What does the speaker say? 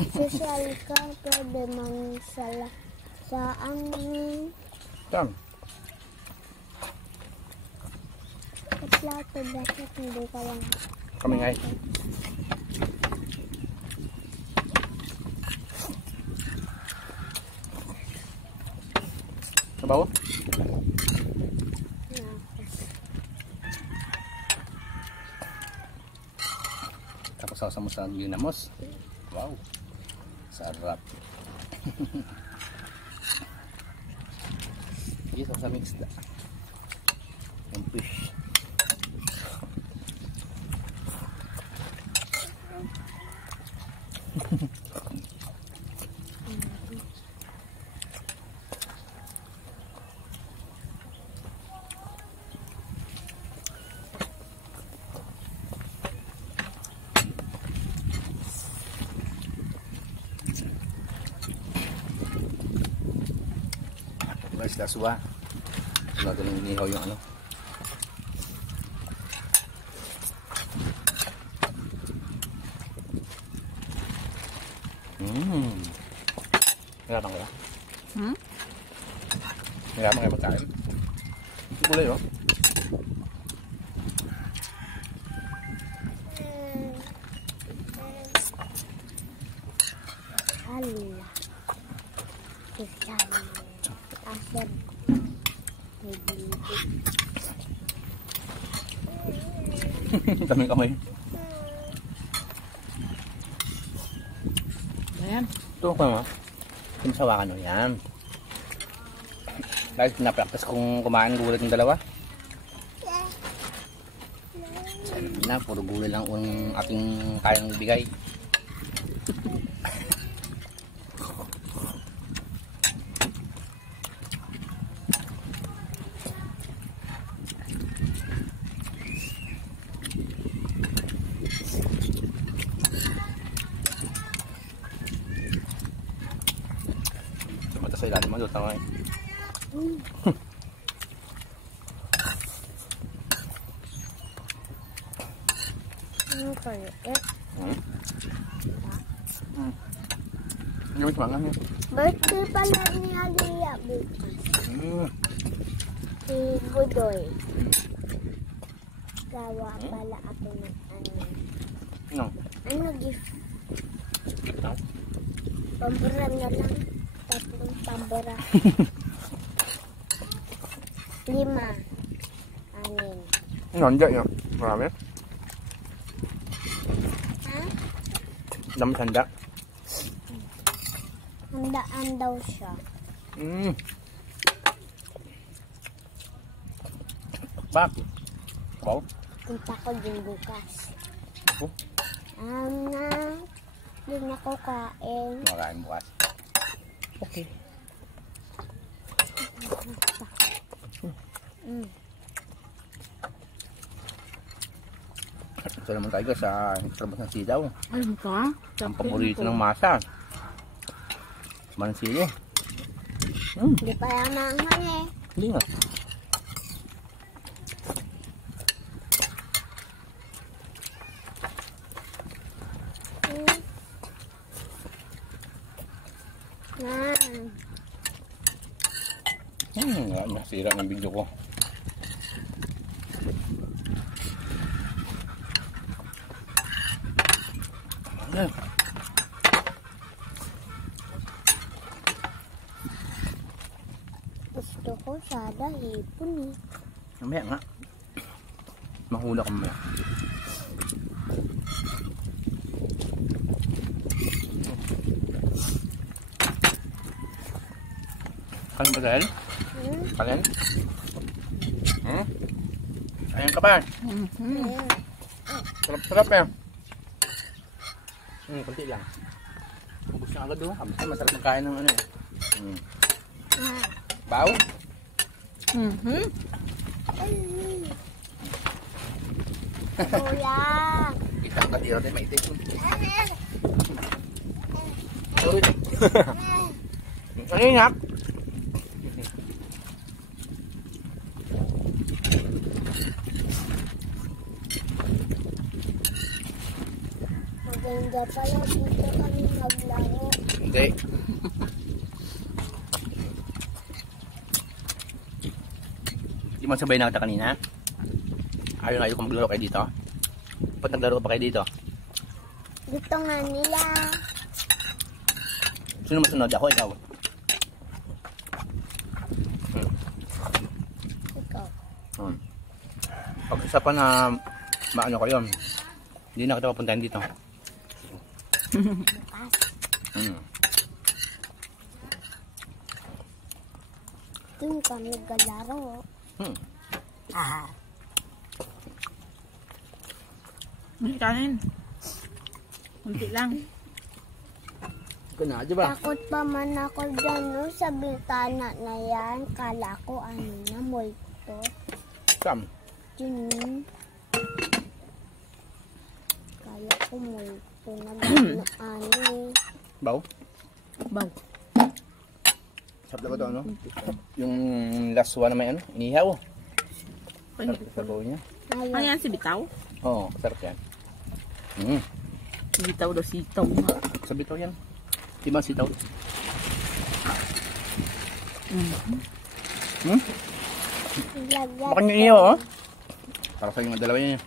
Social ka, pwede man sa amin. Saan? Sa plato, bakit hindi ka lang? Kami nga eh. Sabaw? Tapos sasama sa ginamos. Wow. Sarap. Dito sa mixda. Yung fish. Guys, laswa. Wala ko nang inihaw yung ano. Hirapan kaya? Hirapan kaya magkain? Gulay oh. Allah. Kisah. Asap. Dami kamay. Ayan. Ito ko ma. Pinsawakan mo yan. Guys, pinapraktas kong kumain gulay ng dalawa. Sabi na, puro gulay lang ang ating kayang ibigay. Sa ilalim mo, tama eh. Ano kayo? Hindi mo tumangan eh. Birthday pala ni Aliyah bukas. Si Budoy. Gawa pala ako ng ano. No. Ano gift? No. Pambura na lang. Tatlong pambura. 5. 6. Nandiyan yun. Marami. Ha? Dami sanda. Handaan daw siya. Bak. Wow. Punta ko din bukas. Ako? Hindi na ko kain. Makain bukas. Okay. Ito naman tayo sa trabas ng sidaw. Ayun ka? Ang paborito ng masa. Mansili. Hindi pa yan naanghang eh. Hindi nga. Nasira ng video ko. Gusto ko sada hipon eh. Mamaya nga. Mahula ka mamaya. Kanin ba dahil? Kanin? Ayan ka pa. Sarap-sarap eh. Kunti lang. Ubus na agad doon. Masarap magkain ng ano eh. Baw? Kuya! Kita ang katira tayo maitik. Ano yun hap? Hindi pala dito kami maglaro. Hindi. Di mo sabay nakita kanina? Ayaw ko maglaro kayo dito? Ba't naglaro pa kayo dito? Dito nga nila. Sino masunod? Ako, ikaw? Ikaw. Pag isa pa na maano kayo, hindi na kita papuntahin dito. Bukas. Doon kami galaro. May kanin. Kunti lang. Ikaw na, di ba? Takot pa man ako dyan, no? Sa bintana na yan. Kala ko ano na, multo. Sam, Yun. Kala ko multo na ano eh. baw? Baw. Sarap na ba ito, ano? Yung last one na may ano, inihaw. Sarap sa baw niya. Ano Ayaw. yan, si Bitaw? Oo, sarap yan. Si Bitaw daw, sitaw. Sa bitaw yan. Di ba sitaw? Ilagay Baka nyo iyo, oh. Para sa yung dalawa yan.